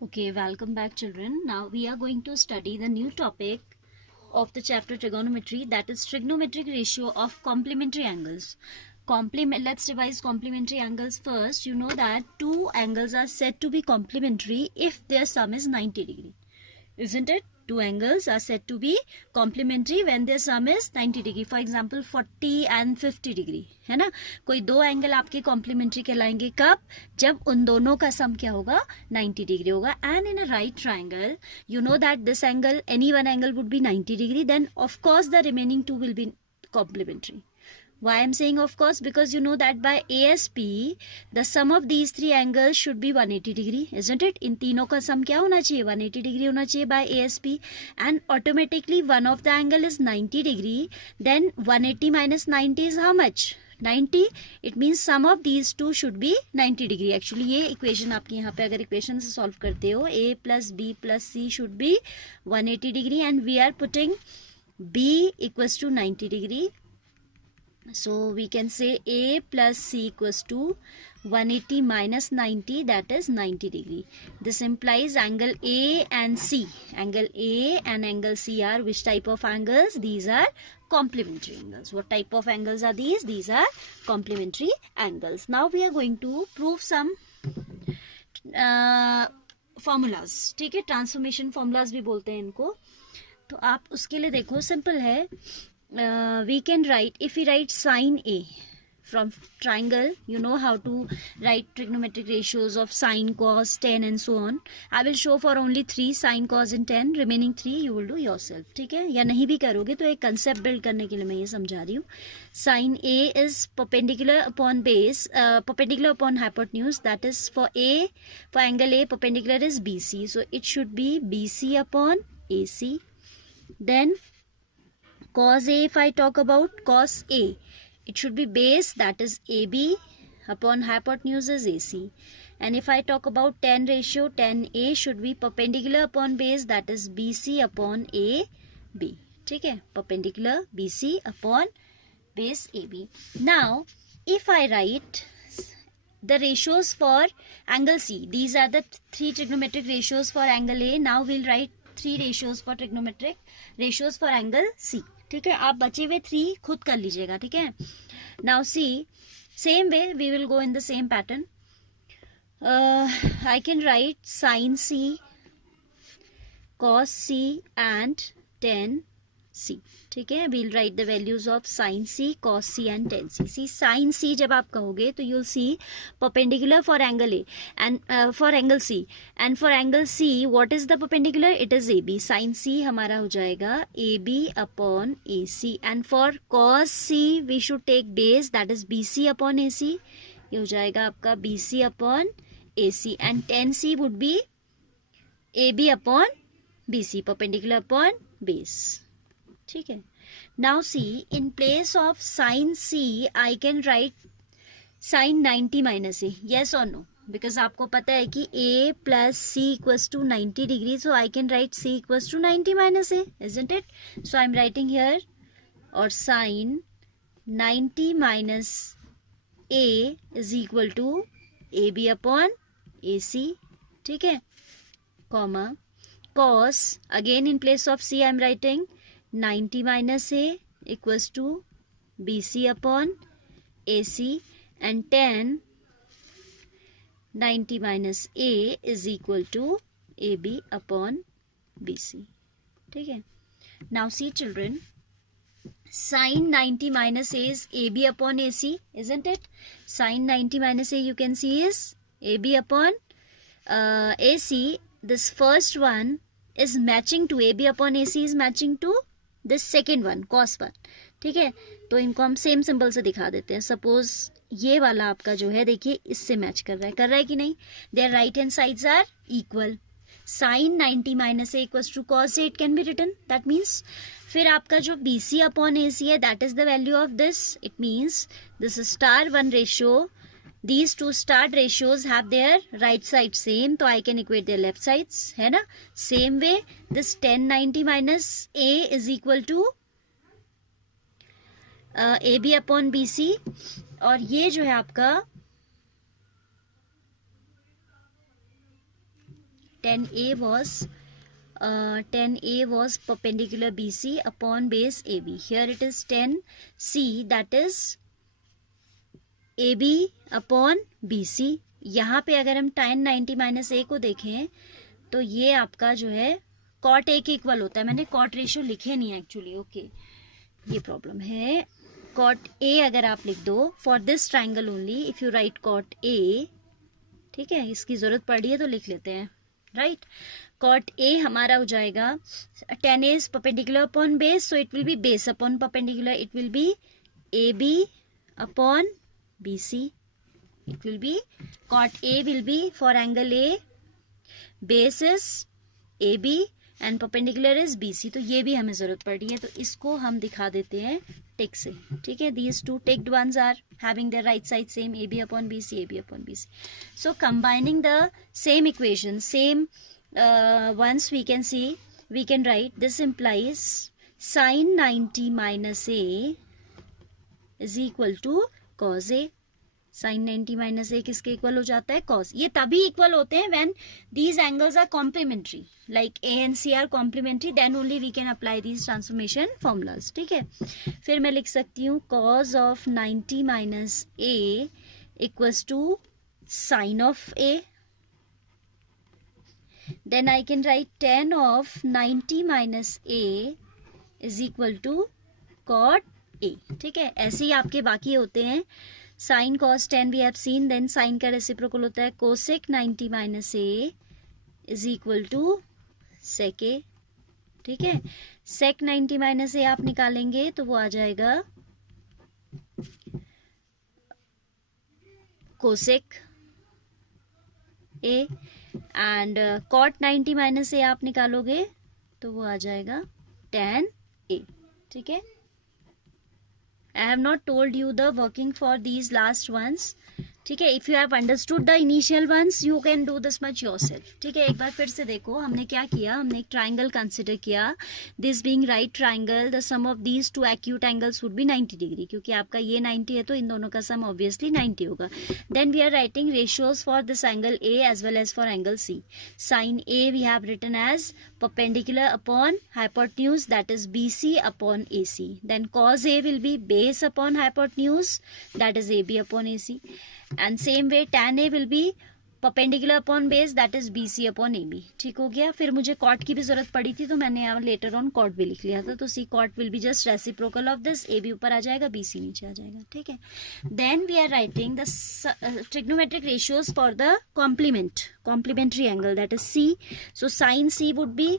Okay, welcome back children. Now we are going to study the new topic of the chapter trigonometry, that is trigonometric ratio of complementary angles. Let's revise complementary angles first. You know that two angles are said to be complementary if their sum is 90 degree. Isn't it? Two angles are said to be complementary when their sum is 90 degree. For example, 40 and 50 degree. है ना? कोई दो angle आपके complementary कहलाएंगे कब? जब उन दोनों का सम क्या होगा? 90 degree होगा. And in a right triangle, you know that this angle, any one angle would be 90 degree. Then of course the remaining two will be complementary. Why I'm saying of course? Because you know that by ASP, the sum of these three angles should be 180 degree, isn't it? इन तीनों का sum क्या होना चाहिए? 180 degree होना चाहिए by ASP. And automatically one of the angle is 90 degree. Then 180 minus 90 is how much? 90. It means sum of these two should be 90 degree. Actually ये equation आपकी यहाँ पे अगर equation से solve करते हो, A plus B plus C should be 180 degree and we are putting B equals to 90 degree. So we can say A plus C equals to 180 minus 90, that is 90 degree. This implies angle A and C. Angle A and angle C are which type of angles? These are complementary angles. What type of angles are these? These are complementary angles. Now we are going to prove some formulas. ठीक है, transformation formulas भी बोलते हैं इनको. तो आप उसके लिए देखो, सिंपल है. We can write, if we write sine A from triangle, you know how to write trigonometric ratios of sine, cos, tan and so on. I will show for only 3 sine, cos and tan. Remaining 3 you will do yourself. ठीक है, या नहीं भी करोगे तो एक concept build करने के लिए मैं ये समझा रही हूँ. Sine A is perpendicular upon base, perpendicular upon hypotenuse. That is for A, for angle A, perpendicular is BC. So it should be BC upon AC. Then cos A, if I talk about cos A, it should be base, that is AB upon hypotenuse is AC. And if I talk about tan ratio, tan A should be perpendicular upon base, that is BC upon AB. ठीक है, perpendicular BC upon base AB. Now, if I write the ratios for angle C, these are the 3 trigonometric ratios for angle A. Now we'll write 3 ratios for trigonometric ratios for angle C. ठीक है, आप बचे हुए 3 खुद कर लीजिएगा. ठीक है, now see, same way we will go in the same pattern. I can write sine C, cos C and tan C. ठीक है, we'll write the values of sine C, cos C and tan C. See sine C जब आप कहोगे तो you'll see perpendicular for angle A and for angle C, and for angle C what is the perpendicular? It is A B. Sine सी हमारा हो जाएगा A B upon A C. And for cos C we should take base, that is B C upon A C. ये हो जाएगा आपका B C upon A C. And tan C would be A B upon B C, perpendicular upon base. ठीक है, now see, in place of sine C I can write sine 90 minus A. Yes or no? Because आपको पता है कि a plus C equals to 90 degree, so I can write c equals to 90 minus A, isn't it? So I am writing here, और sine 90 minus a is equal to A B upon A C. ठीक है, comma cos, again in place of c I am writing 90 minus a equals to bc upon ac, and tan 90 minus a is equal to ab upon bc. ठीक है, now see children, sin 90 minus a is ab upon ac, isn't it? Sin 90 minus a you can see is ab upon ac. This first one is matching to AB upon AC is matching to this second one, cos 1. ठीक है, तो इनको हम same symbol से दिखा देते हैं. Suppose ये वाला आपका जो है, देखिए इससे मैच कर रहा है कि नहीं? Their right hand sides are equal. Sine 90 minus A equals to cos A, it can be written. That means फिर आपका जो BC अपॉन AC है, that is the value of this. It means this star 1 ratio, these two starred ratios have their right side same, तो I can equate their left sides, है ना? Same way this 1090 minus a is equal to AB upon BC, और ये जो है आपका tan A was perpendicular BC upon base AB. Here it is tan C, that is AB upon BC. यहाँ पे अगर हम tan 90 माइनस A को देखें तो ये आपका जो है cot A के इक्वल होता है. मैंने cot रेशियो लिखे नहीं है एक्चुअली. ओके, ये प्रॉब्लम है. cot A अगर आप लिख दो for this triangle only, if you right cot A, ठीक है, इसकी जरूरत पड़ रही है तो लिख लेते हैं, राइट. cot A हमारा हो जाएगा tan A is perpendicular upon base, so it will be base upon perpendicular. It will be AB upon BC. It will be cot A will be for angle A, base is AB and perpendicular is BC. तो ये भी हमें जरूरत पड़ रही है, तो इसको हम दिखा देते हैं टिक से, ठीक है. These two ticked ones are having their right side same, AB upon BC, AB upon BC. So combining the same equation, same ones, we can see, we can write this implies sin 90 minus A is equal to cos A. sin 90 minus ए किसके equal हो जाता है? cos. ये तभी equal होते हैं when these angles are complementary, like A and C are complementary, then only we can apply these transformation formulas. ठीक है, फिर मैं लिख सकती हूँ cos of 90 minus A equals to sin of A. Then I can write tan of 90 minus A is equal to cot A. ठीक है, ऐसे ही आपके बाकी होते हैं. Sine cos tan we have seen, then sine का रेसिप्रोकल होता है cosec 90 minus A is equal to sec A. ठीक है, सेक 90 माइनस ए आप निकालेंगे तो वो आ जाएगा cosec A, and cot 90 minus A आप निकालोगे तो वो आ जाएगा टेन ए. ठीक है, I have not told you the working for these last ones. ठीक है, if you have understood the initial ones, you can do this much yourself. ठीक है, एक बार फिर से देखो हमने क्या किया. हमने एक ट्राइंगल कंसिडर किया. This being right triangle, the sum of these two acute angles would be 90 degree. क्योंकि आपका ये 90 है तो इन दोनों का सम ऑब्वियसली 90 होगा. Then we are writing ratios for this angle A as well as for angle C. Sine A we have written as perpendicular upon hypotenuse, that is BC upon AC. Then cos A will be base upon hypotenuse, that is AB upon AC. And same way tan A will be perpendicular upon base, that is BC upon AB. ठीक हो गया. फिर मुझे cot की भी जरूरत पड़ी थी तो मैंने यहाँ later on cot भी लिख लिया था. तो C cot will be just reciprocal of this. AB ऊपर आ जाएगा, BC नीचे आ जाएगा. ठीक है, then we are writing the trigonometric ratios for the complementary angle, that is C. So sin C would be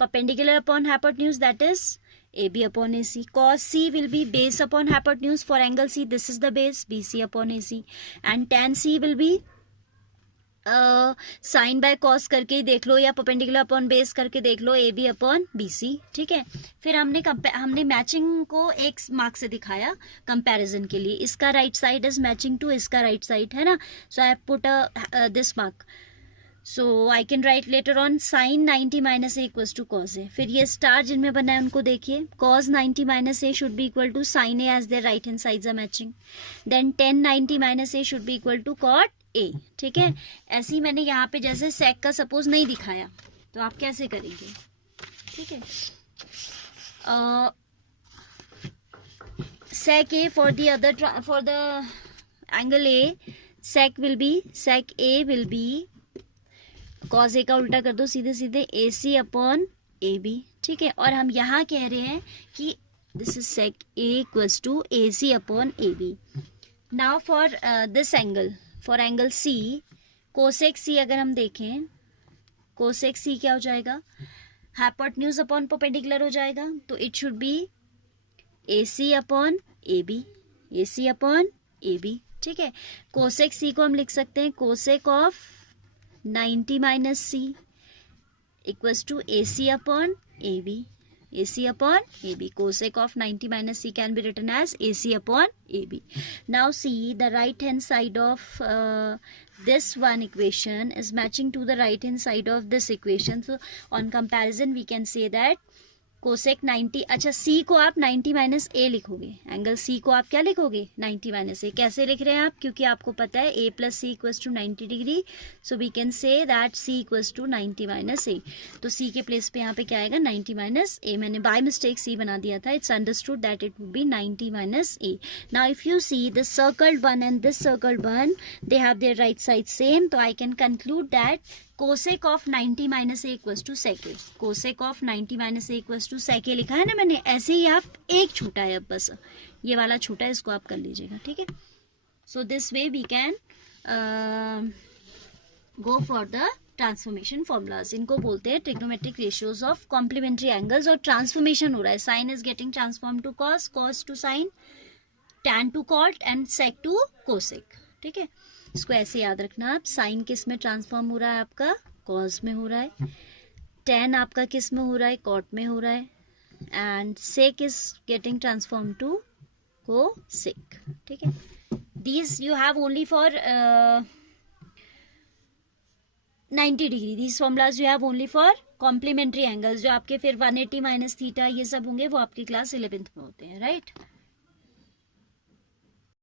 perpendicular upon hypotenuse, that is AB upon AC. Cos C will be base upon hypotenuse for angle C. This is the base, BC upon AC. And tan C will be sine by cos करके ही देख लो या perpendicular upon base करके देख लो, A B upon B C. ठीक है, फिर हमने मैचिंग को एक मार्क से दिखाया कंपैरिजन के लिए. इसका right side is matching to इसका राइट साइड, है ना. So I have put this mark. So I can write later on sine 90 minus A equals to cos A. फिर ये स्टार जिनमें बना है उनको देखिए. Cos 90 minus A should be equal to sine A as their right hand sides are matching. Then tan 90 minus A should be equal to cot ए. ठीक है, ऐसे ही मैंने यहाँ पे जैसे सेक का सपोज नहीं दिखाया तो आप कैसे करेंगे. ठीक है, sec A for the angle A, sec A will be cos A का उल्टा कर दो सीधे सीधे, ए सी अपॉन ए बी. ठीक है, और हम यहाँ कह रहे हैं कि this is sec A equals to A C upon A B. Now for this angle, for angle C, cosec C अगर हम देखें, कोसेक सी क्या हो जाएगा, हाइपोटेन्यूज अपॉन परपेंडिकुलर हो जाएगा. तो it should be A C upon A B, A C upon A B. ठीक है, कोसेक सी को हम लिख सकते हैं cosec of 90 minus C equals to A C upon A B, AC upon AB. Cosec of 90 minus C can be written as AC upon AB. Now see, the right hand side of this one equation is matching to the right hand side of this equation. So on comparison we can say that cosec 90, अच्छा सी को आप 90 minus ए लिखोगे, angle C को आप क्या लिखोगे 90 minus ए। कैसे लिख रहे हैं आप, क्योंकि आपको पता है A plus C equals to 90 degree, so we can say that C equals to 90 minus A. तो सी के प्लेस पे यहाँ पे क्या आएगा 90 माइनस ए, मैंने बाय मिस्टेक सी बना दिया था, it's understood that it would be 90 minus A. Now if you see this circled one and this circled one, they have their right side same, तो I can conclude that cosec of 90 minus A equals to sec A. Cosec of 90 minus A equals to sec A लिखा है ना मैंने, ऐसे ही आप एक छूटा है, अब बस ये वाला छूटा है, इसको आप कर लीजिएगा, ठीक है। So this way we can go for the transformation formulas. इनको बोलते हैं trigonometric ratios of complementary angles. और ट्रांसफॉर्मेशन हो रहा है, sine is getting transform to cos, cos to sine, tan to cot and sec to cosec, ठीक है। इसको ऐसे याद रखना आप, साइन किस में ट्रांसफॉर्म हो रहा है आपका, कॉस में हो रहा है, टैन आपका किस में हो रहा है, कॉट में हो रहा है, and sec is getting transform to cosec, ठीक है। These you have only for 90 degree, these formulas you have only for complementary angles. जो आपके फिर 180 माइनस थीटा ये सब होंगे वो आपकी क्लास 11th में होते हैं, राइट।